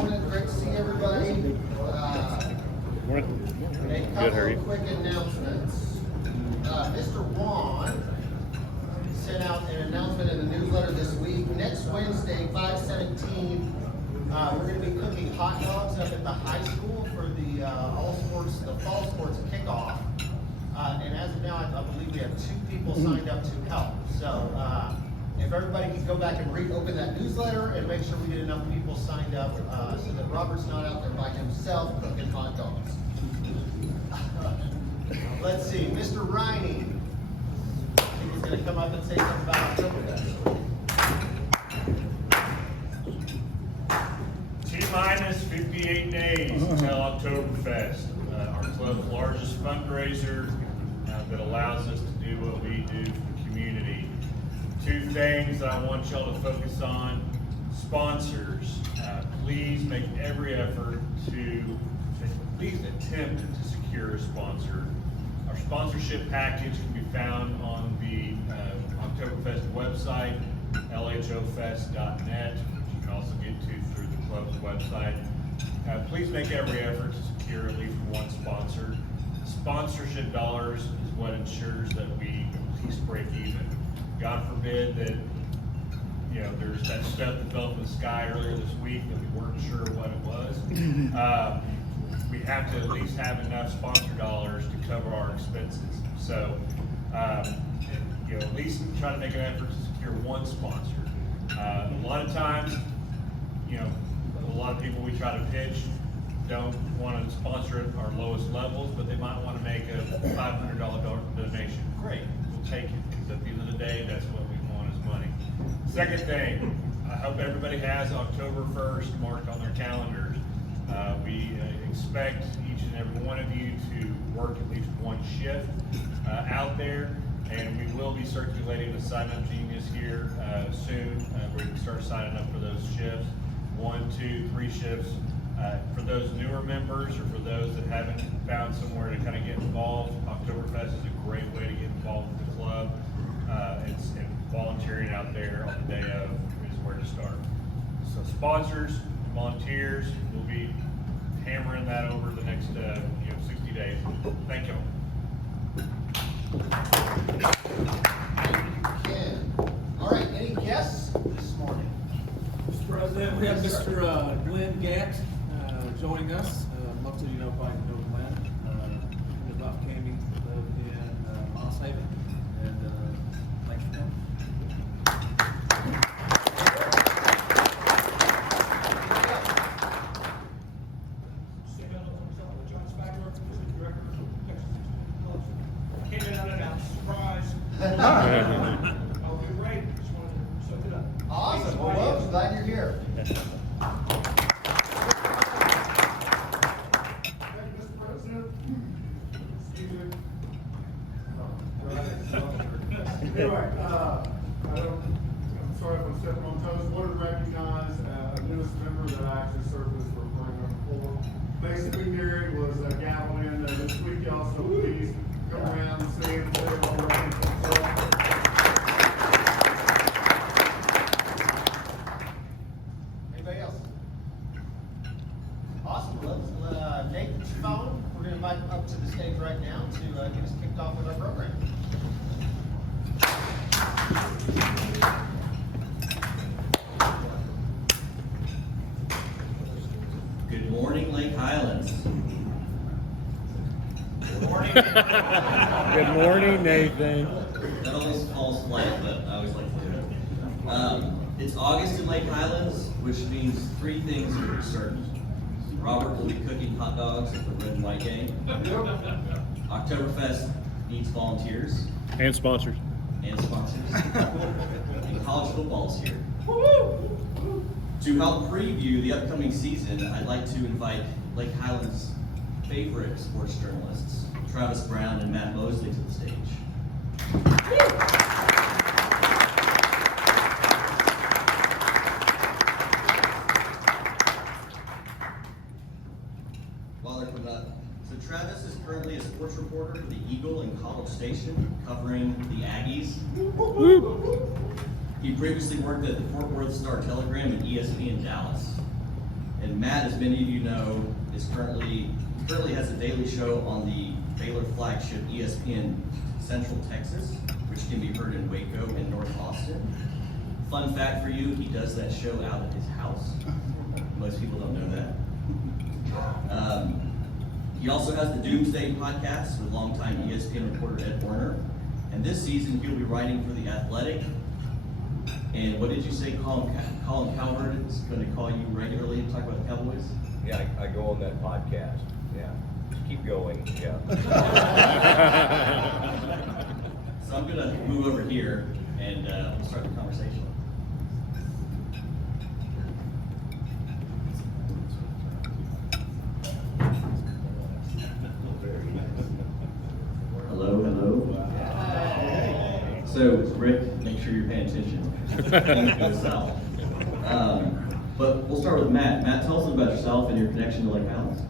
morning. Great to see everybody. A couple of quick announcements. Mr. Juan sent out an announcement in the newsletter this week. Next Wednesday, 5/17, we're going to be cooking hot dogs up at the high school for the the fall sports kickoff. And as of now, I believe we have 2 people signed up to help. So if everybody can go back and reopen that newsletter and make sure we get enough people signed up so that Robert's not out there by himself cooking hot dogs. Let's see, Mr. Riney. I think he's going to come up and say something about Oktoberfest. T-minus 58 days until Oktoberfest, our club's largest fundraiser that allows us to do what we do for the community. 2 things I want y'all to focus on. Sponsors, please make every effort to at least attempt to secure a sponsor. Our sponsorship package can be found on the Oktoberfest website, lhofest.net, which you can also get to through the club's website. Please make every effort to secure at least 1 sponsor. Sponsorship dollars is what ensures that we at least break even. God forbid that there's that stuff that fell from the sky earlier this week that we weren't sure what it was. We have to at least have enough sponsor dollars to cover our expenses. So, at least try to make an effort to secure 1 sponsor. A lot of times, a lot of people we try to pitch don't want to sponsor at our lowest levels, but they might want to make a $500 donation. Great, we'll take it, because at the end of the day, that's what we want is money. Second thing, I hope everybody has October 1st marked on their calendars. We expect each and every one of you to work at least 1 shift out there, and we will be circulating the Sign Up Genius here soon. We can start signing up for those shifts, 1, 2, 3 shifts. For those newer members or for those that haven't found somewhere to kind of get involved, Oktoberfest is a great way to get involved with the club. And volunteering out there on the day of is where to start. So sponsors, volunteers, we'll be hammering that over the next 60 days. Thank you. Ken. All right, any guests this morning? Mr. President, we have Mr. Glenn Gatt joining us. Most of you know probably know Glenn. He lives off Canby, live in Mosely, and thanks for coming. Came in unannounced, surprise. Oh, you're great. Just wanted to soak it up. Awesome. Well, glad you're here. Thank you, Mr. President. Excuse me. Anyway, I'm sorry if I'm stepping on toes. Wanted to recognize a newest member that I actually served with for program 4. Basically, Gary was gaveled in this week, y'all, so please come around and say hello. Anybody else? Awesome. Let's Nate Chavon, we're going to invite him up to the stage right now to get us kicked off with our program. Good morning, Lake Highlands. Good morning. Good morning, Nathan. That always falls flat, but I always like to do it. It's August in Lake Highlands, which means 3 things are for certain. Robert will be cooking hot dogs at the red and white game. Oktoberfest needs volunteers And sponsors. and sponsors. And college football's here. To help preview the upcoming season, I'd like to invite Lake Highlands' favorite sports journalists, Travis Brown and Matt Mosely, to the stage. While they're coming up, so Travis is currently a sports reporter for the Eagle in College Station, covering the Aggies. He previously worked at the Fort Worth Star Telegram and ESPN Dallas. And Matt, as many of you know, is currently has a daily show on the Baylor flagship ESPN Central Texas, which can be heard in Waco and North Austin. Fun fact for you, he does that show out at his house. Most people don't know that. He also has the Doomsday podcast with longtime ESPN reporter Ed Werner. And this season, he'll be writing for The Athletic. And what did you say, Colin Cowherd is going to call you regularly to talk about the Cowboys? Yeah, I go on that podcast. Yeah, just keep going. Yeah. So I'm going to move over here and we'll start the conversation. Hello, hello. So, Rick, make sure you're paying attention. Things go south. But we'll start with Matt. Matt, tell us about yourself and your connection to Lake Highlands.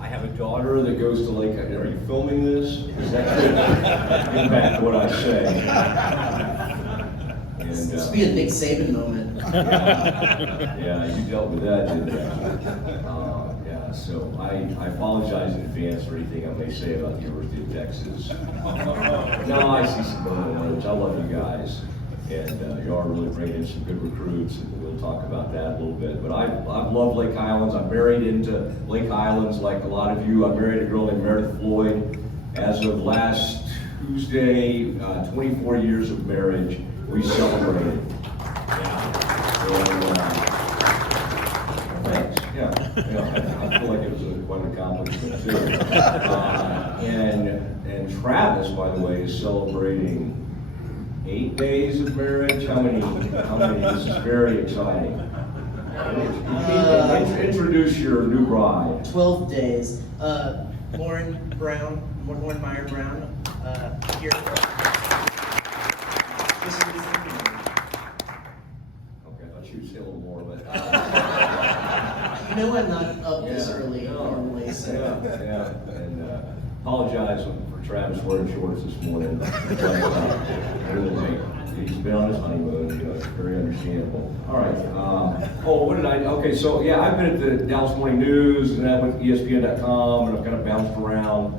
I have a daughter that goes to Lake. Are you filming this? Is that good? Get back to what I say. And, This would be a Nick Saban moment. yeah, you dealt with that, didn't you? Yeah, so I apologize in advance for anything I may say about the University of Texas. No, I see some moments. I love you guys. And you are really bringing in some good recruits, and we'll talk about that a little bit. But I love Lake Highlands. I'm married into Lake Highlands like a lot of you. I married a girl named Meredith Floyd. As of last Tuesday, 24 years of marriage, we celebrated. Yeah. Thanks. Yeah. I feel like it was quite an accomplishment too. And Travis, by the way, is celebrating 8 days of marriage. How many? This is very exciting. Introduce your new bride. 12 days. Lauren Meyer Brown, here. Okay, I thought you would say a little more, but. You know I'm not up this early no, normally, so. Yeah, and apologize for Travis wearing shorts this morning. He's been on his honeymoon, you know, it's very understandable. All right, okay, so yeah, I've been at the Dallas Morning News, and I went to ESPN.com, and I've kind of bounced around,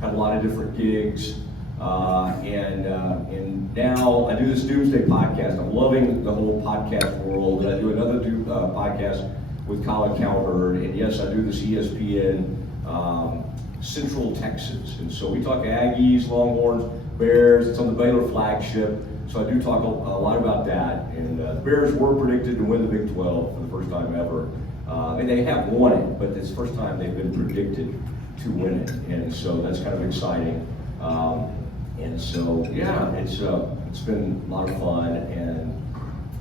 had a lot of different gigs. And now I do this Doomsday podcast. I'm loving the whole podcast world. And I do another podcast with Colin Cowherd, and yes, I do this ESPN Central Texas. And so we talk Aggies, Longhorns, Bears. It's on the Baylor flagship, so I do talk a lot about that. And the Bears were predicted to win the Big 12 for the first time ever. And they have won it, but it's the first time they've been predicted to win it, and so that's kind of exciting. And so, yeah, it's been a lot of fun, and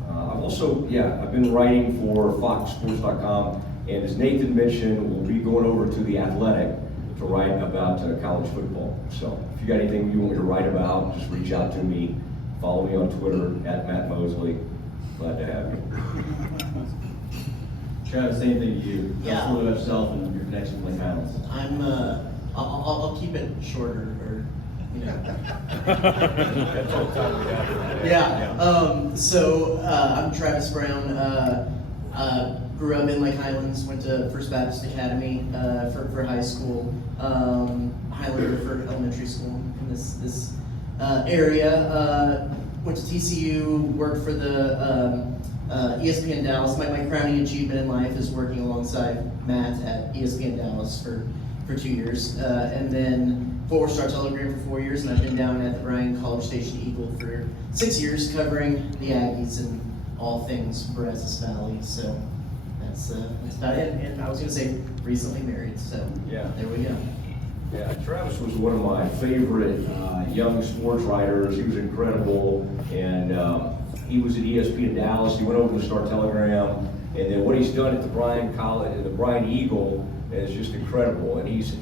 I've been writing for FoxSports.com, and as Nathan mentioned, we'll be going over to The Athletic to write about college football. So if you got anything you want me to write about, just reach out to me. Follow me on Twitter @Matt Mosely. Glad to have you. Travis, same thing to you. Yeah. Tell us a little about yourself and your connection to Lake Highlands. I'll keep it shorter, or, you know. That's all the time we have today. Yeah, I'm Travis Brown. Grew up in Lake Highlands, went to First Baptist Academy for high school, Highlander for elementary school in this area. Went to TCU, worked for the ESPN Dallas. My crowning achievement in life is working alongside Matt at ESPN Dallas for 2 years, and then four-star Telegram for 4 years, and I've been down at the Bryan College Station Eagle for 6 years, covering the Aggies and all things Brazos Valley. So that's about it. And I was going to say recently married. So Yeah. there we go. Yeah, Travis was one of my favorite young sports writers. He was incredible, and he was at ESPN Dallas. He went over to the Star Telegram, and then what he's done at the Bryan Eagle is just incredible. And he's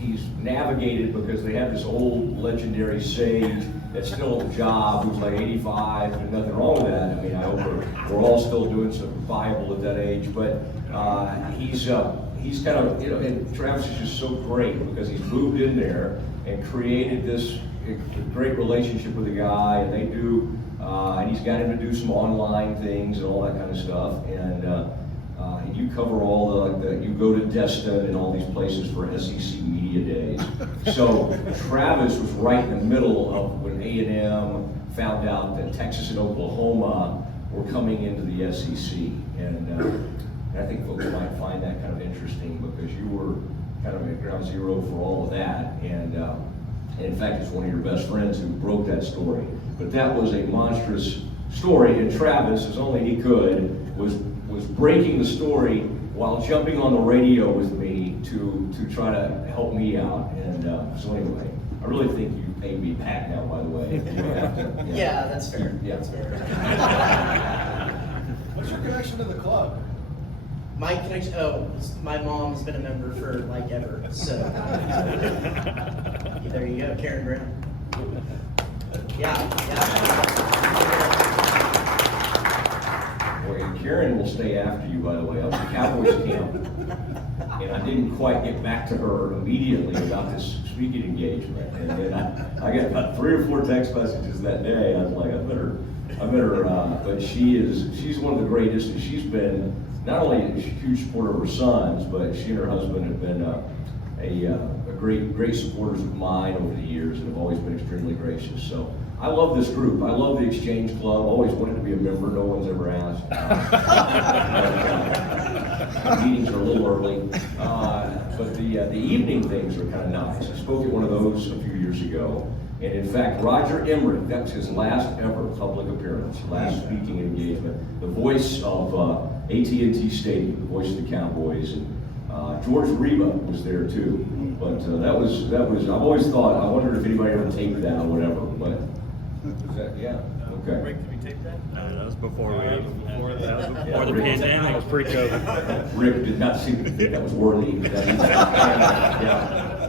navigated, because they have this old legendary sage that's still on the job, who's like 85, and nothing wrong with that. I mean, I hope we're all still doing some Bible at that age, but he's kind of, you know, and Travis is just so great because he's moved in there and created this great relationship with the guy, and they do, and he's got him to do some online things and all that kind of stuff. And you cover all you go to Destin and all these places for SEC Media Days. So Travis was right in the middle of when A&M found out that Texas and Oklahoma were coming into the SEC. And I think folks might find that kind of interesting because you were kind of at ground zero for all of that. And in fact, it's one of your best friends who broke that story. But that was a monstrous story, and Travis, as only he could, was breaking the story while jumping on the radio with me to try to help me out. And so anyway, I really think you paid me back now, by the way. You have to, Yeah, that's fair. Yeah. That's fair. What's your connection to the club? My connection, my mom's been a member for like ever, so. There you go, Karen Brown. Yeah. Boy, and Karen will stay after you, by the way. I was at Cowboys camp, and I didn't quite get back to her immediately about this speaking engagement. And then I got about 3 or 4 text messages that day. I was like, I better. But she's one of the greatest, and she's been not only a huge supporter of her sons, but she and her husband have been a great supporters of mine over the years, and have always been extremely gracious. So I love this group. I love the Exchange Club. Always wanted to be a member. No one's ever asked. Meetings are a little early, but the evening things are kind of nice. I spoke at one of those a few years ago, and in fact, Roger Emmerich, that was his last ever public appearance, last speaking engagement. The voice of AT&T Stadium, the voice of the Cowboys, and George Reba was there too. But that was. I've always thought. I wondered if anybody ever taped that or whatever. But was that? Yeah. Okay. Rick, did we tape that? That was before Before the Yeah, Rick- pandemic. That was pre-COVID. Rick did not seem to think that was worthy. Yeah.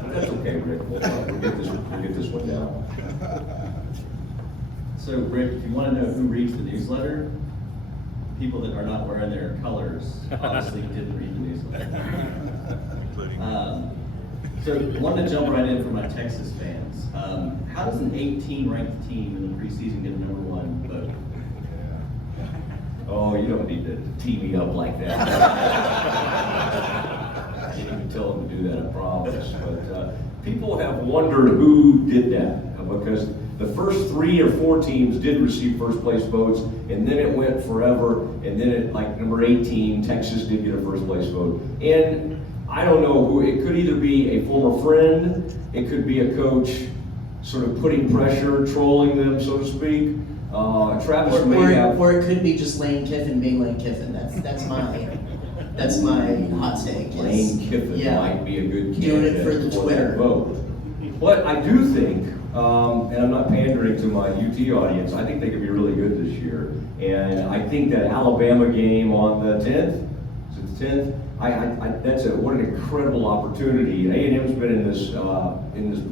That's okay, Rick. We'll get this one down. So Rick, if you want to know who reads the newsletter, people that are not wearing their colors obviously didn't read the newsletter. So I wanted to jump right in for my Texas fans. How does an 18 ranked team in the preseason get a #1 vote? Oh, you don't need to tee me up like that. I didn't even tell them to do that, I promise. But people have wondered who did that because the first 3 or 4 teams did receive first place votes, and then it went forever, and then at like number 18, Texas did get a first place vote. And I don't know who, it could either be a former friend, it could be a coach sort of putting pressure, trolling them, so to speak. Travis may have. Or it could be just Lane Kiffin being Lane Kiffin. That's my hot take. Lane Kiffin might be a good candidate Doing it for the Twitter that vote. But I do think, and I'm not pandering to my UT audience, I think they could be really good this year. And I think that Alabama game on the 10th, is it the 10th? What an incredible opportunity. And A&M's been in this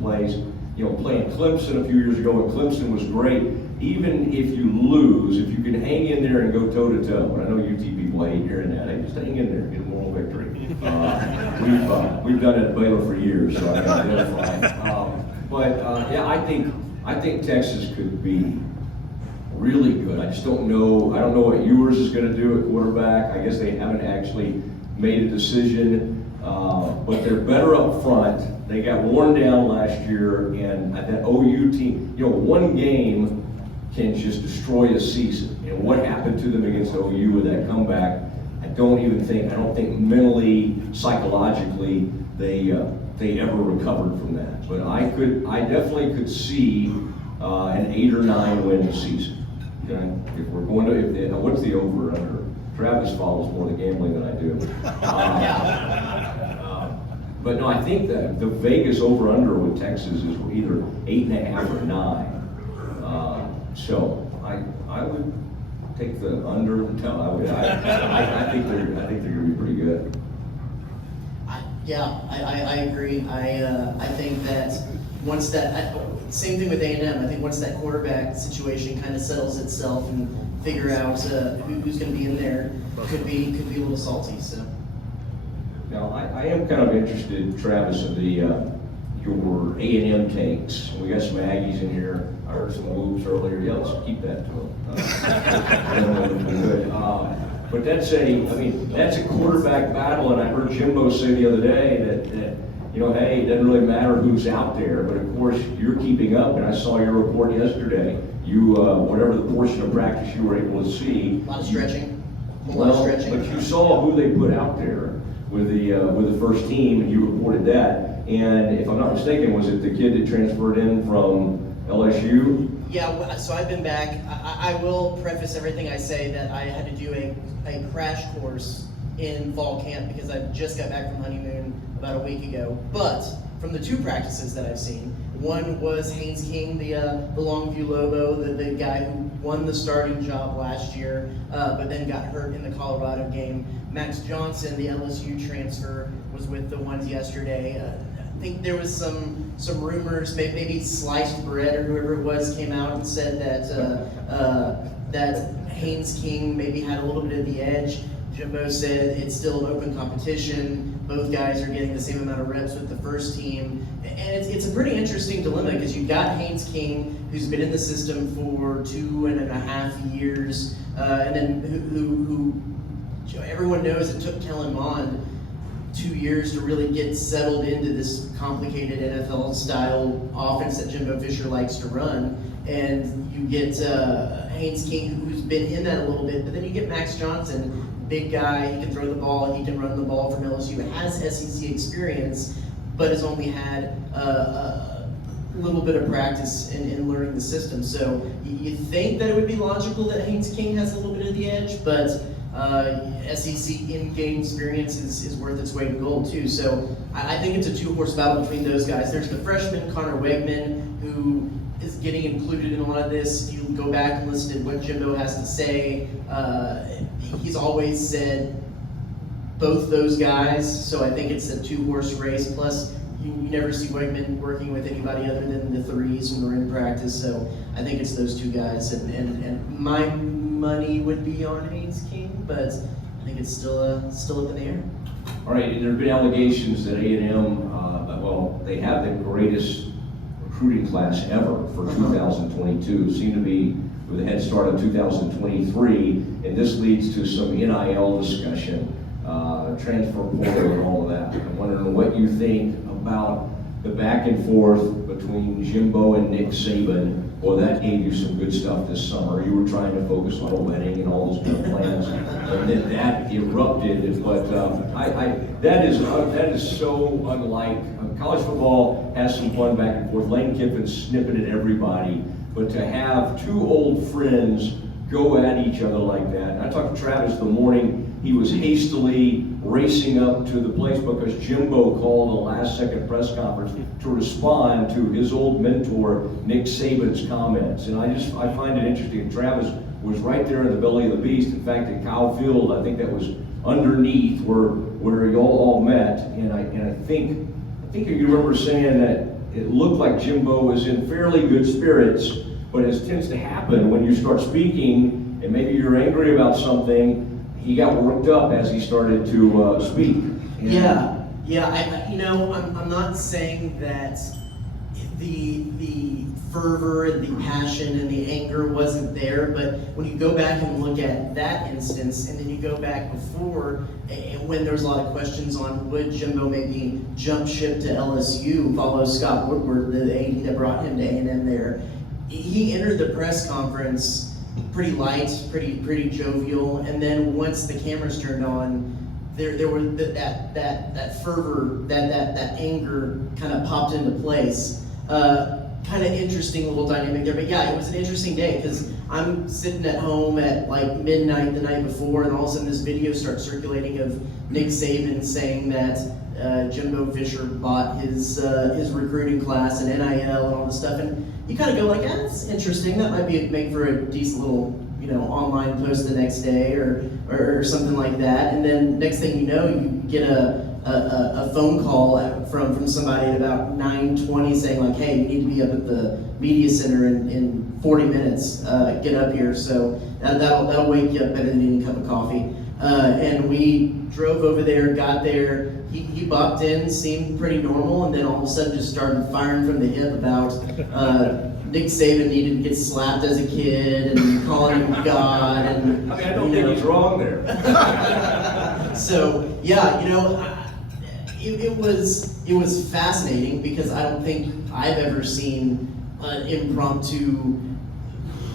place, playing Clemson a few years ago, and Clemson was great. Even if you lose, if you can hang in there and go toe to toe, and I know UT people hate hearing that, hey, just hang in there, get a moral victory. We've done it at Baylor for years, so I can identify. I think Texas could be really good. I just don't know. I don't know what Ewers is going to do at quarterback. I guess they haven't actually made a decision, but they're better up front. They got worn down last year, and that OU team, one game can just destroy a season. And what happened to them against OU with that comeback, I don't think mentally, psychologically, they ever recovered from that. But I definitely could see an 8 or 9 win season. Okay? If we're going to, what's the over under? Travis follows more the gambling than I do. But no, I think that the Vegas over under with Texas is either 8.5 or 9. So I would take the under. No, I think they're going to be pretty good. I agree. I think that once that same thing with A&M. I think once that quarterback situation kind of settles itself and figure out who's going to be in there, could be a little salty. So. Now I am kind of interested, Travis, in your A&M takes. We got some Aggies in here. I heard some whoops earlier. Yeah, let's keep that to them. Good. But that's a quarterback battle, and I heard Jimbo say the other day that hey, it doesn't really matter who's out there, but of course, you're keeping up, and I saw your report yesterday. You, whatever the portion of practice you were able to see. A lot of stretching. Well, but you saw who they put out there with the first team, and you reported that. And if I'm not mistaken, was it the kid that transferred in from LSU? Yeah, so I've been back. I will preface everything I say that I had to do a crash course in fall camp because I just got back from honeymoon about a week ago. But from the 2 practices that I've seen, one was Haynes King, the Longview Lobo, the guy who won the starting job last year, but then got hurt in the Colorado game. Max Johnson, the LSU transfer, was with the ones yesterday. I think there was some rumors, maybe Sliced Bread or whoever it was came out and said that Haynes King maybe had a little bit of the edge. Jimbo said it's still an open competition. Both guys are getting the same amount of reps with the first team. And it's a pretty interesting dilemma because you've got Haynes King, who's been in the system for 2.5 years, and then who everyone knows it took Kellen Mond 2 years to really get settled into this complicated NFL-style offense that Jimbo Fisher likes to run. And you get Haynes King, who's been in that a little bit, but then you get Max Johnson, big guy, he can throw the ball, he can run the ball from LSU, has SEC experience, but has only had a little bit of practice in learning the system. So you think that it would be logical that Haynes King has a little bit of the edge, but SEC in-game experience is worth its weight in gold too. So I think it's a 2-horse battle between those guys. There's the freshman Connor Wegman, who is getting included in a lot of this. If you go back and listen to what Jimbo has to say, he's always said both those guys, so I think it's a 2-horse race. Plus, you never see Wegman working with anybody other than the threes when we're in practice, so I think it's those 2 guys. And my money would be on Haynes King, but I think it's still up in the air. All right, and there have been allegations that A&M, they have the greatest recruiting class ever for 2022. Seem to be with a head start of 2023, and this leads to some NIL discussion, transfer portal and all of that. I'm wondering what you think about the back and forth between Jimbo and Nick Saban. Well, that gave you some good stuff this summer. You were trying to focus on a wedding and all those kind of plans, and then that erupted. But that is so unlike college football. Has some fun back and forth. Lane Kiffin snipping at everybody, but to have 2 old friends go at each other like that. And I talked to Travis the morning he was hastily racing up to the place because Jimbo called a last-second press conference to respond to his old mentor, Nick Saban's comments. And I find it interesting. Travis was right there in the belly of the beast. In fact, at Kyle Field, I think that was underneath where y'all all met. And I think you remember saying that it looked like Jimbo was in fairly good spirits, but as tends to happen when you start speaking and maybe you're angry about something, he got worked up as he started to speak. Yeah. I'm not saying that the fervor and the passion and the anger wasn't there, but when you go back and look at that instance, and then you go back before, when there was a lot of questions on would Jimbo maybe jump ship to LSU, follow Scott Woodward, the AD that brought him to A&M there. He entered the press conference pretty light, pretty jovial, and then once the cameras turned on, there were that fervor, that anger kind of popped into place. Kind of interesting little dynamic there, but yeah, it was an interesting day because I'm sitting at home at like midnight the night before, and all of a sudden this video starts circulating of Nick Saban saying that Jimbo Fisher bought his recruiting class and NIL and all this stuff, and you kind of go like, that's interesting. That might make for a decent little, online post the next day or something like that. And then next thing you know, you get a phone call from somebody at about 9:20 saying like, hey, you need to be up at the media center in 40 minutes. Get up here. So that'll wake you up better than any cup of coffee. And we drove over there, got there. He bucked in, seemed pretty normal, and then all of a sudden just started firing from the hip about Nick Saban needed to get slapped as a kid and calling him God and I mean, I don't think he's wrong there. So yeah, it was fascinating because I don't think I've ever seen an impromptu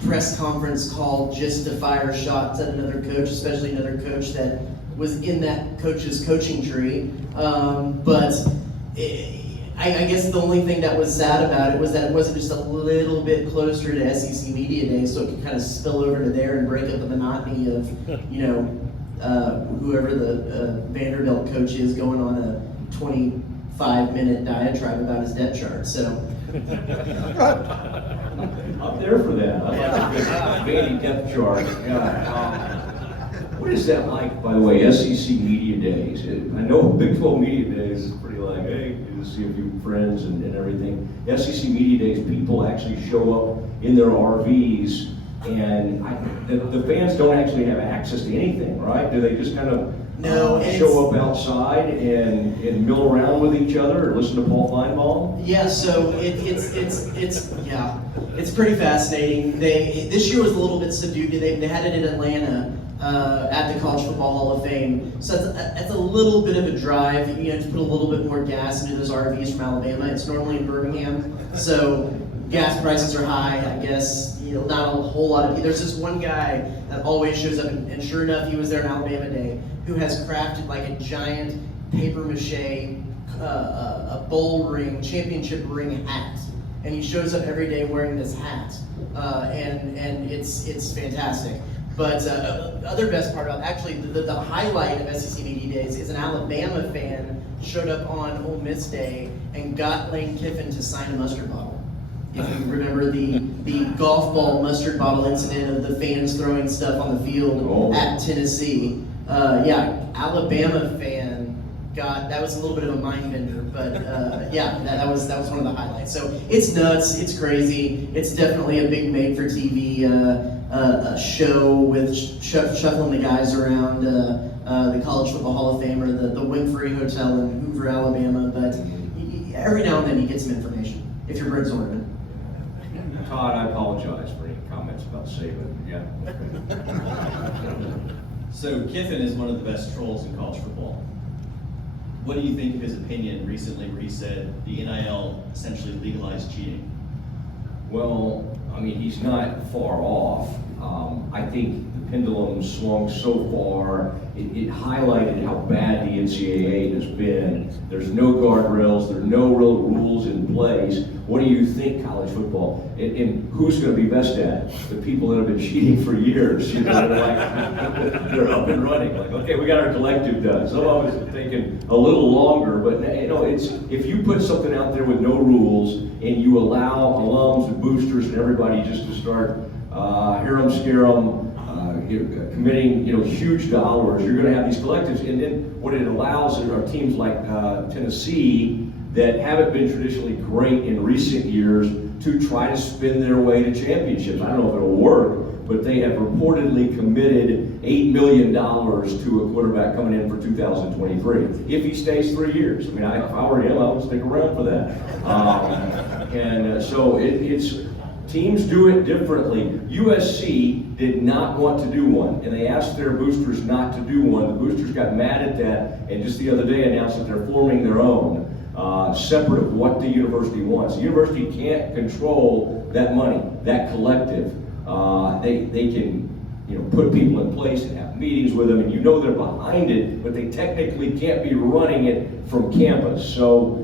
press conference call just to fire shots at another coach, especially another coach that was in that coach's coaching tree. I guess the only thing that was sad about it was that it wasn't just a little bit closer to SEC Media Day, so it could kind of spill over to there and break up the monotony of, whoever the Vanderbilt coach is going on a 25-minute diatribe about his depth chart. So. I'm there for that. I like a good Vandy depth chart. Yeah. What is that like, by the way, SEC Media Days? I know Big 12 Media Days is pretty like, hey, you see a few friends and everything. SEC Media Days, people actually show up in their RVs, and the fans don't actually have access to anything, right? Do they just kind of show up outside and mill around with each other or listen to Paul Feinbaum? Yeah, so it's pretty fascinating. This year was a little bit subdued. They had it in Atlanta at the College Football Hall of Fame. So that's a little bit of a drive. You have to put a little bit more gas into those RVs from Alabama. It's normally in Birmingham, so gas prices are high. I guess not a whole lot of. There's this one guy that always shows up, and sure enough, he was there on Alabama Day, who has crafted like a giant paper mache a bowl ring, championship ring hat, and he shows up every day wearing this hat, and it's fantastic. But other best part about actually the highlight of SEC Media Days is an Alabama fan showed up on Ole Miss Day and got Lane Kiffin to sign a mustard bottle. If you remember the golf ball mustard bottle incident of the fans throwing stuff on the field at Tennessee. Alabama fan that was a little bit of a mind bender, but that was one of the highlights. So it's nuts, it's crazy, it's definitely a big made-for-TV a show with shuffling the guys around the College Football Hall of Fame or the Winfrey Hotel in Hoover, Alabama. But every now and then you get some information if you're Brent Zorman. Todd, I apologize for any comments about Saban. Yeah. So Kiffin is one of the best trolls in college football. What do you think of his opinion recently where he said the NIL essentially legalized cheating? Well, I mean, he's not far off. I think the pendulum swung so far, it highlighted how bad the NCAA has been. There's no guardrails, there are no real rules in place. What do you think, college football? And who's going to be best at it? The people that have been cheating for years. They're they're up and running. Like, okay, we got our collective done. Some of us have taken a little longer, but it's if you put something out there with no rules and you allow alums and boosters and everybody just to start hear them, scare them, committing huge dollars, you're going to have these collectives. And then what it allows are teams like Tennessee that haven't been traditionally great in recent years to try to spin their way to championships. I don't know if it'll work, but they have reportedly committed $8 million to a quarterback coming in for 2023. If he stays 3 years. I mean, if I were him, I would stick around for that. So it's teams do it differently. USC did not want to do one, and they asked their boosters not to do one. The boosters got mad at that, and just the other day announced that they're forming their own, separate of what the university wants. The university can't control that money, that collective. They can put people in place and have meetings with them, and they're behind it, but they technically can't be running it from campus. So,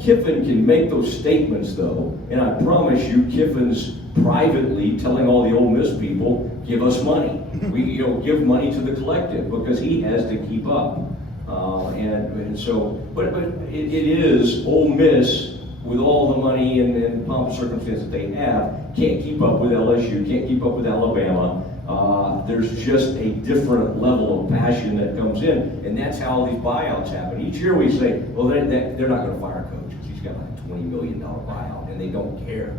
Kiffin can make those statements, though, and I promise you, Kiffin's privately telling all the Ole Miss people, give us money. We, give money to the collective because he has to keep up. But it is Ole Miss with all the money and pomp and circumstance that they have, can't keep up with LSU, can't keep up with Alabama. There's just a different level of passion that comes in, and that's how these buyouts happen. Each year we say, well, they're not going to fire coaches. He's got like a $20 million buyout, and they don't care.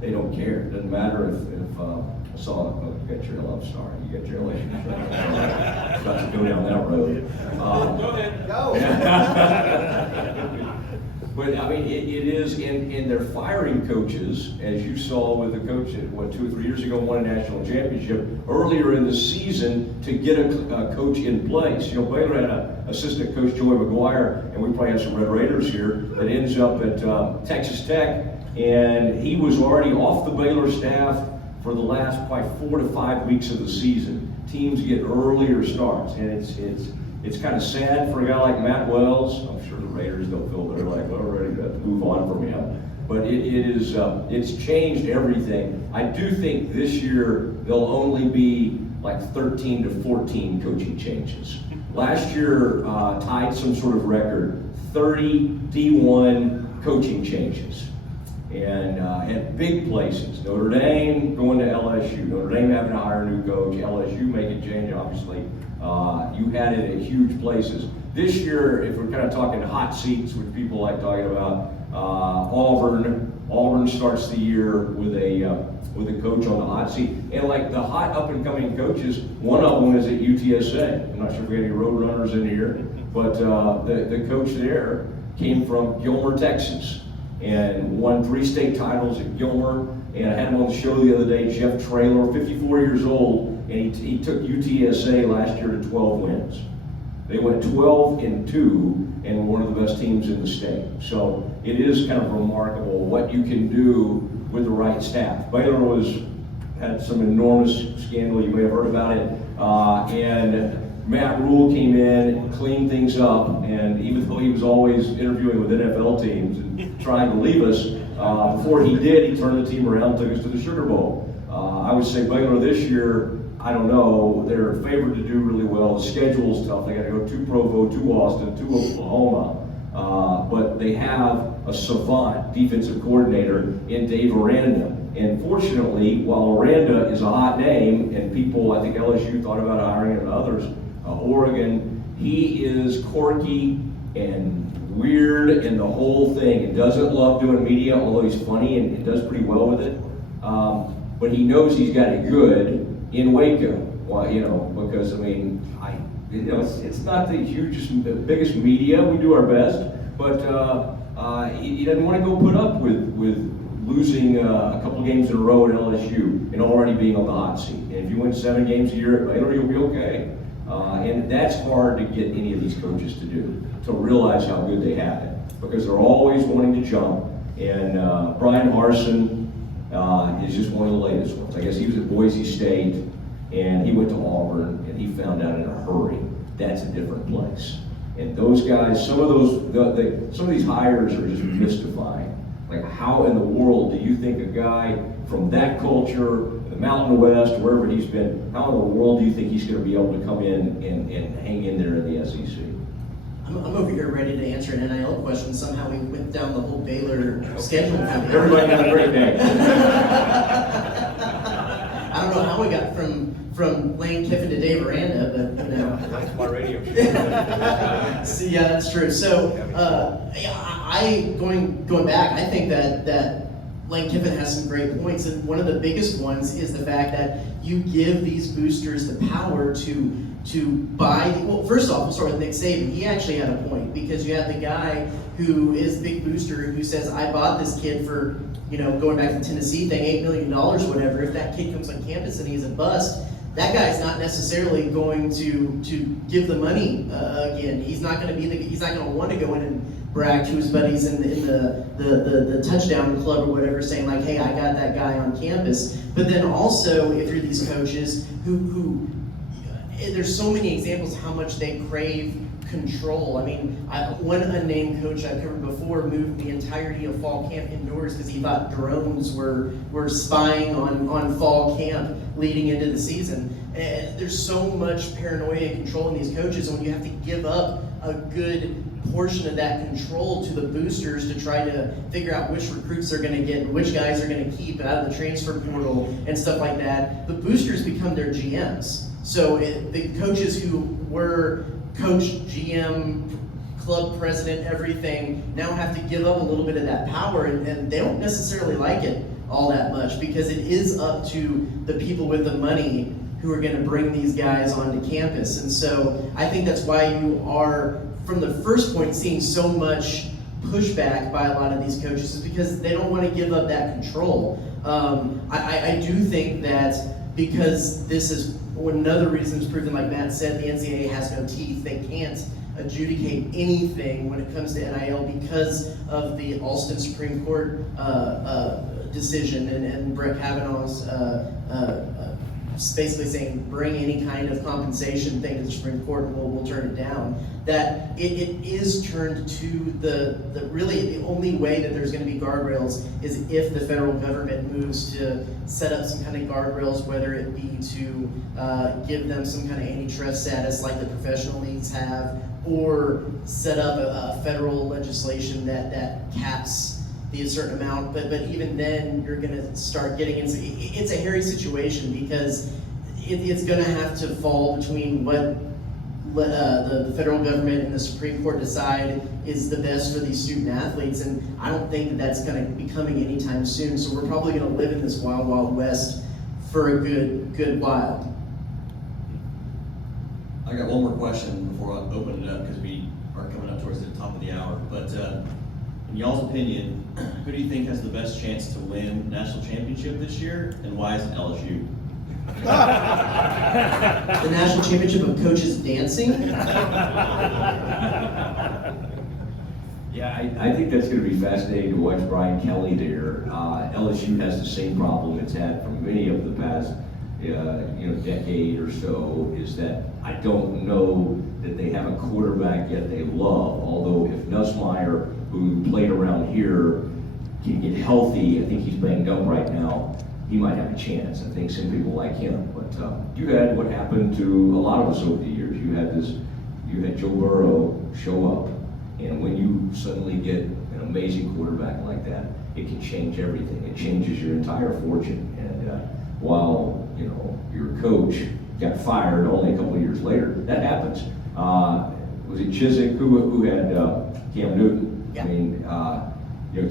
They don't care. It doesn't matter if I saw you got your love story, you got your relationship. About to go down that road. Go ahead. Go. But I mean, it is, and they're firing coaches, as you saw with the coach that, 2 or 3 years ago, won a national championship earlier in the season to get a coach in place. You know, Baylor had an assistant coach, Joey McGuire, and we probably have some Red Raiders here, that ends up at Texas Tech, and he was already off the Baylor staff for the last probably 4 to 5 weeks of the season. Teams get earlier starts, and it's kind of sad for a guy like Matt Wells. I'm sure the Raiders don't feel they're like, well, we're ready to move on from him. But it's changed everything. I do think this year there'll only be like 13 to 14 coaching changes. Last year tied some sort of record, 30 D1 coaching changes. And at big places, Notre Dame going to LSU, Notre Dame having to hire a new coach, LSU making change, obviously. You had it at huge places. This year, if we're kind of talking hot seats, which people like talking about, Auburn starts the year with a coach on the hot seat. And like the hot up-and-coming coaches, one of them is at UTSA. I'm not sure if we have any road runners in here, but the coach there came from Gilmer, Texas, and won 3 state titles at Gilmer. And I had him on the show the other day, Jeff Traylor, 54 years old, and he took UTSA last year to 12 wins. They went 12-2 and were one of the best teams in the state. So it is kind of remarkable what you can do with the right staff. Baylor had some enormous scandal, you may have heard about it, and Matt Rule came in and cleaned things up, and even though he was always interviewing with NFL teams and trying to leave us, before he did, he turned the team around and took us to the Sugar Bowl. I would say Baylor this year, I don't know, they're favored to do really well. The schedule's tough. They got to go to Provo, to Austin, to Oklahoma. But they have a savant defensive coordinator in Dave Aranda. And fortunately, while Aranda is a hot name, and people, I think LSU thought about hiring him and others, Oregon, he is quirky and weird and the whole thing, and doesn't love doing media, although he's funny and does pretty well with it. But he knows he's got it good in Waco. Well, you know, because I mean, it's not the biggest media. We do our best, but he doesn't want to go put up with losing a couple games in a row at LSU and already being on the hot seat. And if you win 7 games a year at Baylor, you'll be okay. And that's hard to get any of these coaches to do, to realize how good they have it, because they're always wanting to jump. And Brian Harsin is just one of the latest ones. I guess he was at Boise State, and he went to Auburn, and he found out in a hurry that's a different place. And those guys, some of these hires are just mystifying. Like, how in the world do you think a guy from that culture, the Mountain West, wherever he's been, how in the world do you think he's going to be able to come in and hang in there in the SEC? I'm over here ready to answer an NIL question. Somehow we went down the whole Baylor schedule. Everybody have a great day. I don't know how we got from Lane Kiffin to Dave Aranda, but you know. That's my radio show. See, yeah, that's true. So, going back, I think that Lane Kiffin has some great points, and one of the biggest ones is the fact that you give these boosters the power to buy. Well, first off, we'll start with Nick Saban. He actually had a point, because you have the guy who is a big booster who says, I bought this kid for, you know, going back to the Tennessee thing, $8 million, whatever. If that kid comes on campus and he's a bust, that guy's not necessarily going to give the money again. He's not going to want to go in and brag to his buddies in the touchdown club or whatever, saying like, hey, I got that guy on campus. But then also, if you're these coaches who there's so many examples how much they crave control. I mean, one unnamed coach I've covered before moved the entirety of fall camp indoors because he thought drones were spying on fall camp leading into the season. And there's so much paranoia and control in these coaches, and when you have to give up a good portion of that control to the boosters to try to figure out which recruits they're going to get and which guys are going to keep out of the transfer portal and stuff like that, the boosters become their GMs. So the coaches who were coach, GM, club president, everything, now have to give up a little bit of that power, and they don't necessarily like it all that much, because it is up to the people with the money who are going to bring these guys onto campus. And so I think that's why you are, from the first point, seeing so much pushback by a lot of these coaches is because they don't want to give up that control. I do think that because this is another reason it's proven, like Matt said, the NCAA has no teeth. They can't adjudicate anything when it comes to NIL because of the Alston Supreme Court decision and Brett Kavanaugh's basically saying bring any kind of compensation thing to the Supreme Court and we'll turn it down. That it is turned to the really the only way that there's going to be guardrails is if the federal government moves to set up some kind of guardrails, whether it be to give them some kind of antitrust status like the professional leagues have, or set up a federal legislation that caps the certain amount, but even then you're going to start getting into it's a hairy situation because it's going to have to fall between what the federal government and the Supreme Court decide is the best for these student athletes, and I don't think that's going to be coming anytime soon. So we're probably going to live in this wild, wild west for a good while. I got one more question before I open it up because we are coming up towards the top of the hour. But in y'all's opinion, who do you think has the best chance to win national championship this year, and why is it LSU? The national championship of coaches dancing? Yeah, I think that's going to be fascinating to watch Brian Kelly there. LSU has the same problem it's had for many of the past decade or so, is that I don't know that they have a quarterback yet they love. Although if Nussmeier, who played around here, can get healthy, I think he's banged up right now, he might have a chance. I think some people like him. But you had what happened to a lot of us over the years. You had Joe Burrow show up, and when you suddenly get an amazing quarterback like that, it can change everything. It changes your entire fortune. And while your coach got fired only a couple of years later, that happens. Was it Chiswick who had Cam Newton? Yeah. I mean,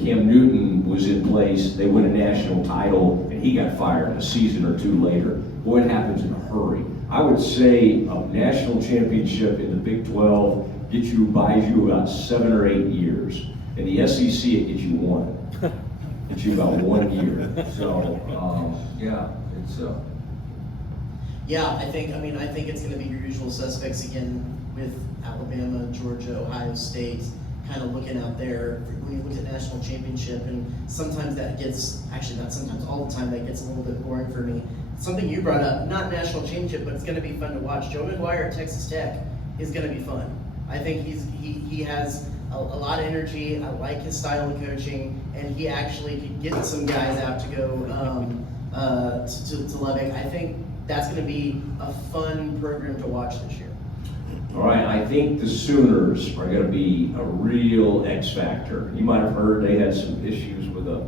Cam Newton was in place. They won a national title, and he got fired a season or two later. Boy, it happens in a hurry. I would say a national championship in the Big 12 buys you about 7 or 8 years. In the SEC, it gets you one. Gets you about 1 year. So, it's. Yeah, I think it's going to be your usual suspects again with Alabama, Georgia, Ohio State, kind of looking out there when you look at national championship, and sometimes that gets, actually not sometimes, all the time that gets a little bit boring for me. Something you brought up, not national championship, but it's going to be fun to watch. Joe McGuire at Texas Tech is going to be fun. I think he has a lot of energy. I like his style of coaching, and he actually could get some guys out to go to Lubbock. I think that's going to be a fun program to watch this year. All right, I think the Sooners are going to be a real X factor. You might have heard they had some issues with a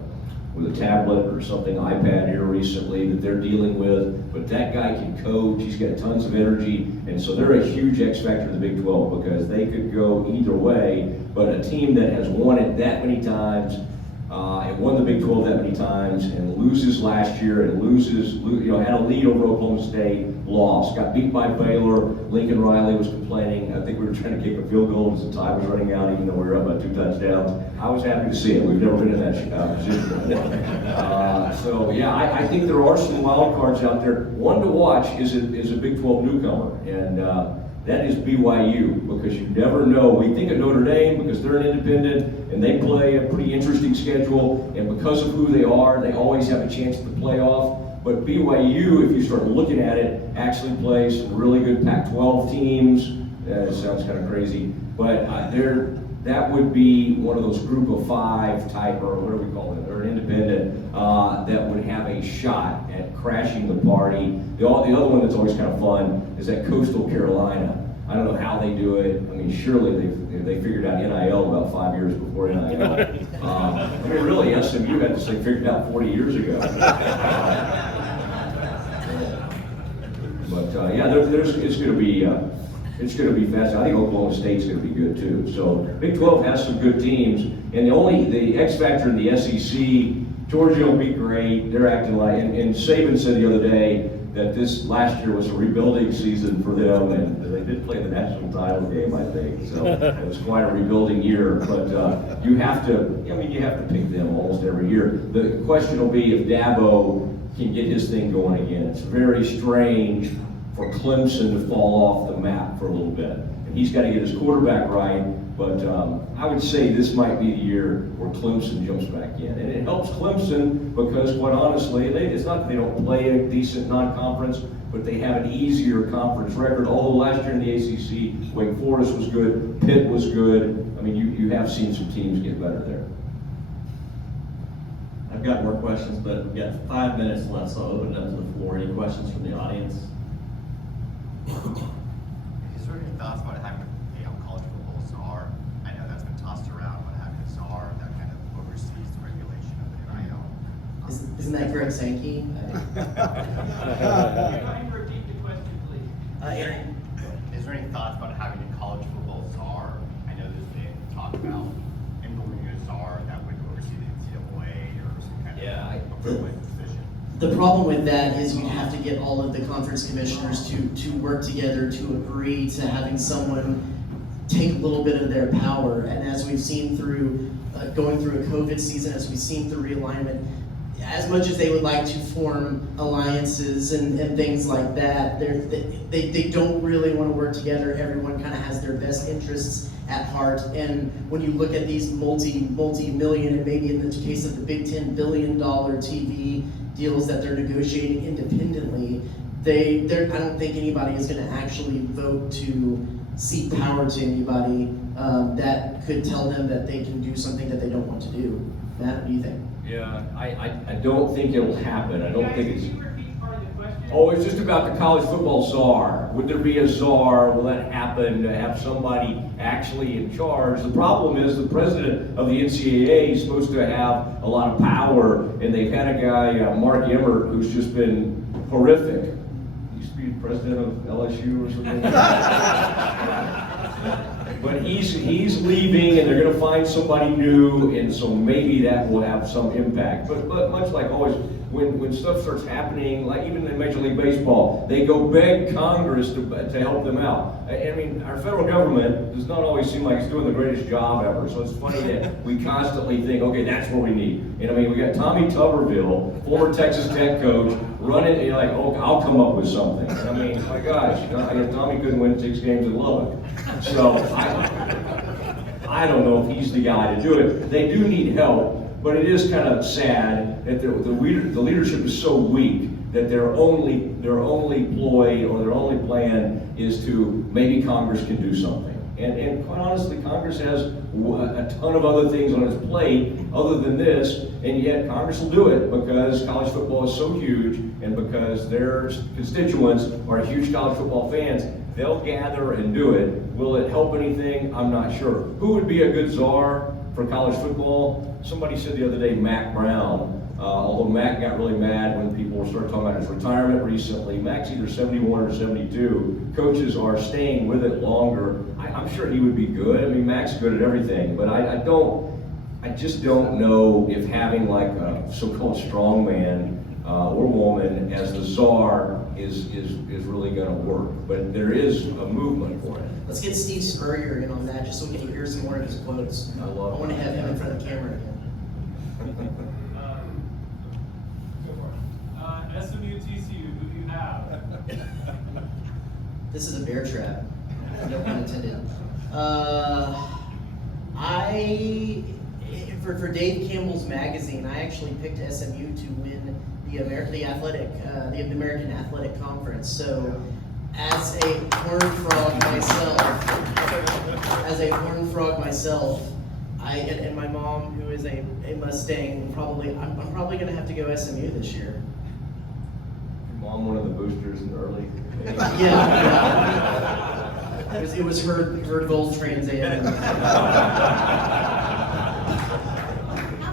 tablet or something, iPad here recently that they're dealing with, but that guy can coach. He's got tons of energy, and so they're a huge X factor in the Big 12 because they could go either way. But a team that has won it that many times, and won the Big 12 that many times, and loses last year, and had a lead over Oklahoma State, lost, got beat by Baylor. Lincoln Riley was complaining. I think we were trying to kick a field goal as the time was running out, even though we were up by 2 touchdowns. I was happy to see it. We've never been in that position before. I think there are some wild cards out there. One to watch is a Big 12 newcomer, and that is BYU, because you never know. We think of Notre Dame because they're an independent and they play a pretty interesting schedule, and because of who they are, they always have a chance at the playoff. But BYU, if you start looking at it, actually plays some really good Pac-12 teams. It sounds kind of crazy, but that would be one of those group of 5 type, or what do we call it? They're an independent that would have a shot at crashing the party. The other one that's always kind of fun is that Coastal Carolina. I don't know how they do it. I mean, surely they figured out NIL about 5 years before NIL. Really, SMU had this thing figured out 40 years ago. But it's going to be fast. I think Oklahoma State's going to be good too. So Big 12 has some good teams, and the X factor in the SEC, Georgia will be great. They're acting like, and Saban said the other day, that this last year was a rebuilding season for them, and they did play the national title game, I think. So it was quite a rebuilding year. But you have to, you have to pick them almost every year. The question will be if Dabo can get his thing going again. It's very strange for Clemson to fall off the map for a little bit. And he's got to get his quarterback right. But I would say this might be the year where Clemson jumps back in. And it helps Clemson because, quite honestly, it's not that they don't play a decent non-conference, but they have an easier conference record. Although last year in the ACC, Wake Forest was good, Pitt was good. I mean, you have seen some teams get better there. I've got more questions, but we've got 5 minutes left, so I'll open it up to the floor. Any questions from the audience? Is there any thoughts about having a college football czar? I know that's been tossed around, but having a czar that kind of oversees the regulation of the NIL. Isn't that Greg Sankey? Can you repeat the question, please? Aaron? Is there any thoughts about having a college football czar? I know there's been talk about implementing a czar that would oversee the NCAA or some kind of equivalent position. The problem with that is you'd have to get all of the conference commissioners to work together to agree to having someone take a little bit of their power. And as we've seen through going through a COVID season, as we've seen through realignment, as much as they would like to form alliances and things like that, they don't really want to work together. Everyone kind of has their best interests at heart. And when you look at these multi-million, and maybe in the case of the Big Ten, $1 billion TV deals that they're negotiating independently, I don't think anybody is going to actually vote to cede power to anybody that could tell them that they can do something that they don't want to do. Matt, what do you think? Yeah, I don't think it'll happen. I don't think it's... Can you repeat part of the question? Oh, it's just about the college football czar. Would there be a czar? Will that happen to have somebody actually in charge? The problem is the president of the NCAA is supposed to have a lot of power, and they've had a guy, Mark Emmert, who's just been horrific. He used to be president of LSU or something. But he's leaving, and they're going to find somebody new, and so maybe that will have some impact. But much like always, when stuff starts happening, like even in Major League Baseball, they go beg Congress to help them out. I mean, our federal government does not always seem like it's doing the greatest job ever. So it's funny that we constantly think, okay, that's what we need. And I mean, we got Tommy Tuberville, former Texas Tech coach, running, and you're like, oh, I'll come up with something. And I mean, my gosh, Tommy couldn't win 6 games in Lubbock. So I don't know if he's the guy to do it. They do need help, but it is kind of sad that the leadership is so weak that their only ploy or their only plan is to maybe Congress can do something. And quite honestly, Congress has a ton of other things on its plate other than this, and yet Congress will do it because college football is so huge and because their constituents are huge college football fans. They'll gather and do it. Will it help anything? I'm not sure. Who would be a good czar for college football? Somebody said the other day, Mac Brown. Although Mac got really mad when people started talking about his retirement recently. Mac's either 71 or 72. Coaches are staying with it longer. I'm sure he would be good. I mean, Mac's good at everything, but I just don't know if having like a so-called strongman or woman as the czar is really going to work. But there is a movement for it. Let's get Steve Spurrier in on that, just so we can hear some more of his quotes. I want to have him in front of the camera again. SMU, TCU, who do you have? This is a bear trap. No pun intended. For Dave Campbell's magazine, I actually picked SMU to win the American Athletic Conference. So, as a horned frog myself, and my mom, who is a Mustang, I'm probably going to have to go SMU this year. Your mom, one of the boosters in the early. Yeah. It was her gold Trans Am. How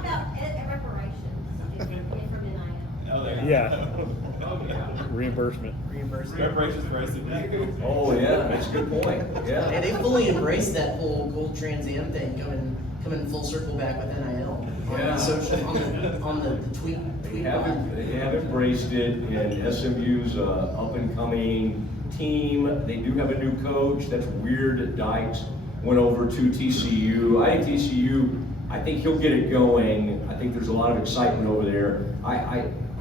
about reparations from NIL? Yeah. Oh, yeah. reimbursement. Reparations for SMU. Oh, yeah, that's a good point, And yeah. they fully embraced that whole Gold Trans Am thing, coming full circle back with NIL on Yeah. the social, on the tweet They bot. have embraced it, and SMU's up and coming team. They do have a new coach. That's weird. Dykes went over to TCU. I think TCU, I think he'll get it going. I think there's a lot of excitement over there.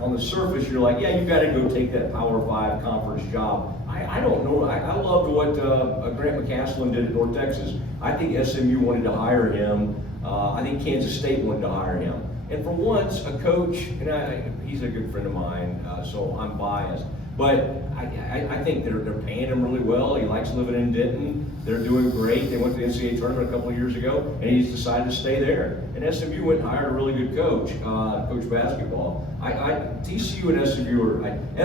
On the surface, you're like, yeah, you got to go take that Power 5 conference job. I don't know. I loved what Grant McCaslin did at North Texas. I think SMU wanted to hire him. I think Kansas State wanted to hire him. And for once, a coach, and he's a good friend of mine, so I'm biased. But I think they're paying him really well. He likes living in Denton. They're doing great. They went to the NCAA tournament a couple of years ago, and he's decided to stay there. And SMU went and hired a really good coach, coach basketball. TCU and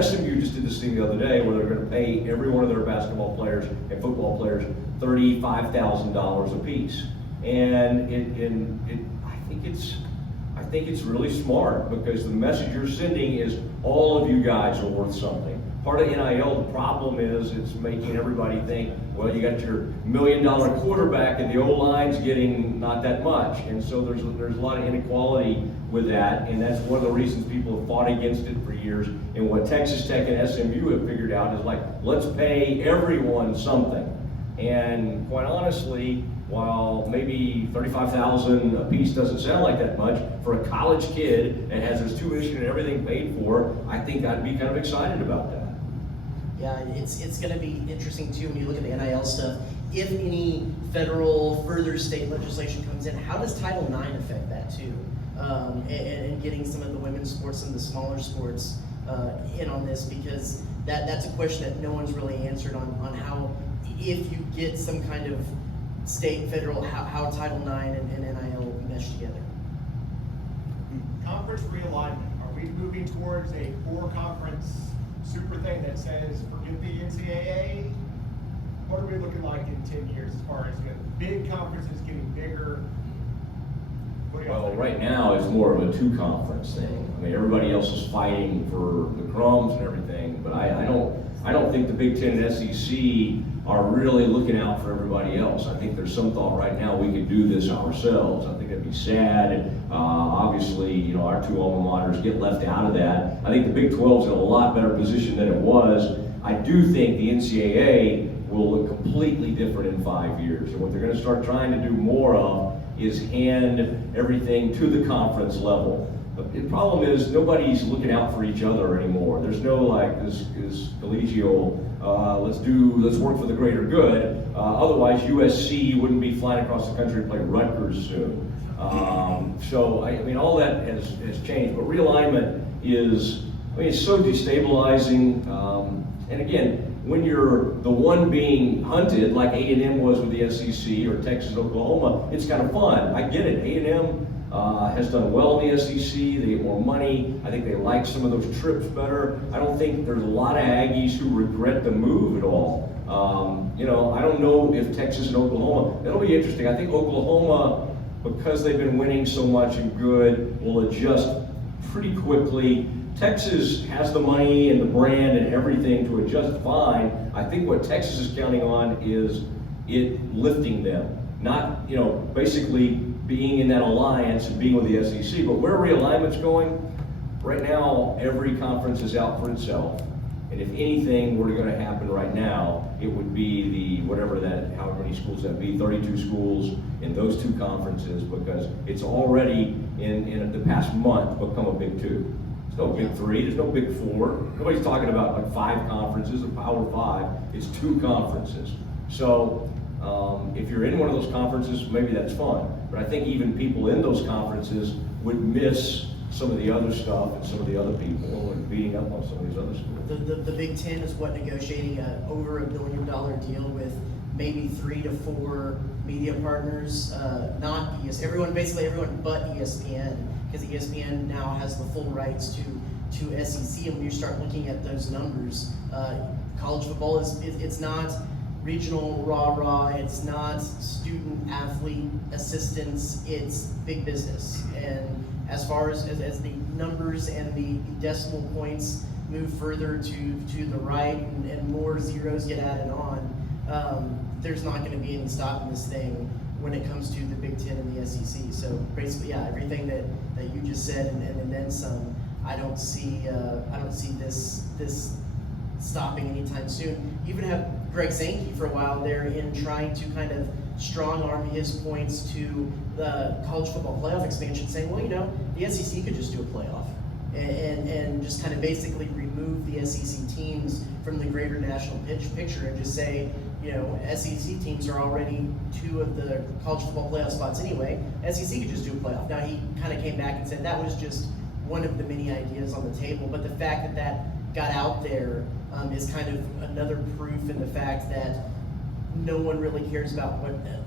SMU just did this thing the other day where they're going to pay every one of their basketball players and football players $35,000 apiece. And I think it's really smart because the message you're sending is all of you guys are worth something. Part of NIL, the problem is it's making everybody think, well, you got your $1 million quarterback and the O-line's getting not that much. And so there's a lot of inequality with that, and that's one of the reasons people have fought against it for years. And what Texas Tech and SMU have figured out is like, let's pay everyone something. And quite honestly, while maybe $35,000 a piece doesn't sound like that much, for a college kid and has his tuition and everything paid for, I think I'd be kind of excited about that. Yeah, it's going to be interesting too when you look at the NIL stuff. If any federal further state legislation comes in, how does Title IX affect that too? And getting some of the women's sports and the smaller sports in on this, because that's a question that no one's really answered on how, if you get some kind of state, federal, how Title IX and NIL mesh together. Conference realignment. Are we moving towards a 4-conference super thing that says forget the NCAA? What are we looking like in 10 years as far as big conferences getting bigger? Well, right now it's more of a 2-conference thing. I mean, everybody else is fighting for the crumbs and everything, but I don't think the Big Ten and SEC are really looking out for everybody else. I think there's some thought right now we could do this ourselves. I think that'd be sad. Obviously, our 2 alma maters get left out of that. I think the Big 12's in a lot better position than it was. I do think the NCAA will look completely different in 5 years. And what they're going to start trying to do more of is hand everything to the conference level. But the problem is nobody's looking out for each other anymore. There's no like this collegial, let's work for the greater good. Otherwise USC wouldn't be flying across the country to play Rutgers soon. So I mean all that has changed, but realignment is, it's so destabilizing. And again, when you're the one being hunted like A&M was with the SEC or Texas, Oklahoma, it's kind of fun. I get it. A&M has done well in the SEC. They get more money. I think they like some of those trips better. I don't think there's a lot of Aggies who regret the move at all. I don't know if Texas and Oklahoma, that'll be interesting. I think Oklahoma, because they've been winning so much and good, will adjust pretty quickly. Texas has the money and the brand and everything to adjust fine. I think what Texas is counting on is it lifting them, not, basically being in that alliance and being with the SEC. But where realignment's going, right now, every conference is out for itself. And if anything were going to happen right now, it would be however many schools that be, 32 schools in those 2 conferences, because it's already in the past month become a Big 2. There's no Big 3, there's no Big 4. Nobody's talking about like 5 conferences, a Power 5. It's 2 conferences. So if you're in one of those conferences, maybe that's fun. But I think even people in those conferences would miss some of the other stuff and some of the other people and beating up on some of these other schools. The Big Ten is negotiating over $1 billion deal with maybe 3 to 4 media partners, not everyone but ESPN, because ESPN now has the full rights to SEC. And when you start looking at those numbers, college football it's not regional rah-rah, it's not student athlete assistance, it's big business. And as far as the numbers and the decimal points move further to the right and more zeros get added on, there's not going to be any stopping this thing when it comes to the Big Ten and the SEC. So basically, yeah, everything that you just said and then some. I don't see this stopping anytime soon. You even have Greg Sankey for a while there in trying to kind of strong arm his points to the college football playoff expansion, saying, well, you know, the SEC could just do a playoff and just kind of basically remove the SEC teams from the greater national picture and just say, you know, SEC teams are already 2 of the college football playoff spots anyway. SEC could just do a playoff. Now he kind of came back and said that was just one of the many ideas on the table, but the fact that that got out there is kind of another proof in the fact that no one really cares about what. The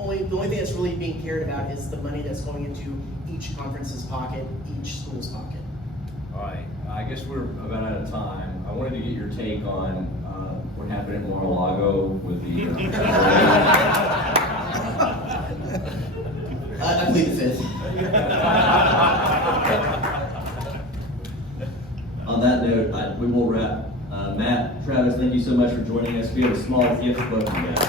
only thing that's really being cared about is the money that's going into each conference's pocket, each school's pocket. All right, I guess we're about out of time. I wanted to get your take on what happened at Mar-a-Lago with the. I plead the fifth. On that note, we will wrap. Matt, Travis, thank you so much for joining us. We have a small gift for both of you guys.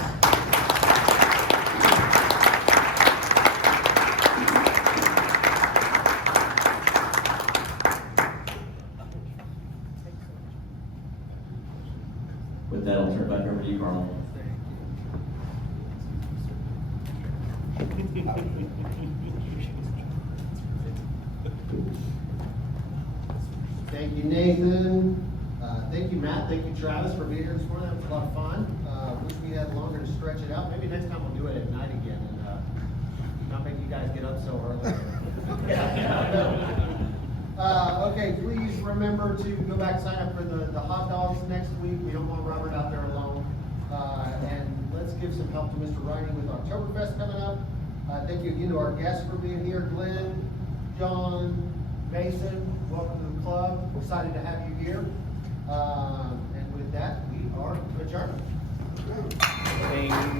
With that, I'll turn it back over to you, Carl. Thank you, Nathan. Thank you, Matt. Thank you, Travis, for being here this morning. That was a lot of fun. Wish we had longer to stretch it out. Maybe next time we'll do it at night again and not make you guys get up so early. Okay, please remember to go back and sign up for the hot dogs next week. We don't want Robert out there alone. And let's give some help to Mr. Riding with Oktoberfest coming up. Thank you again to our guests for being here. Glenn, John, Mason, welcome to the club. We're excited to have you here. And with that, we are adjourned.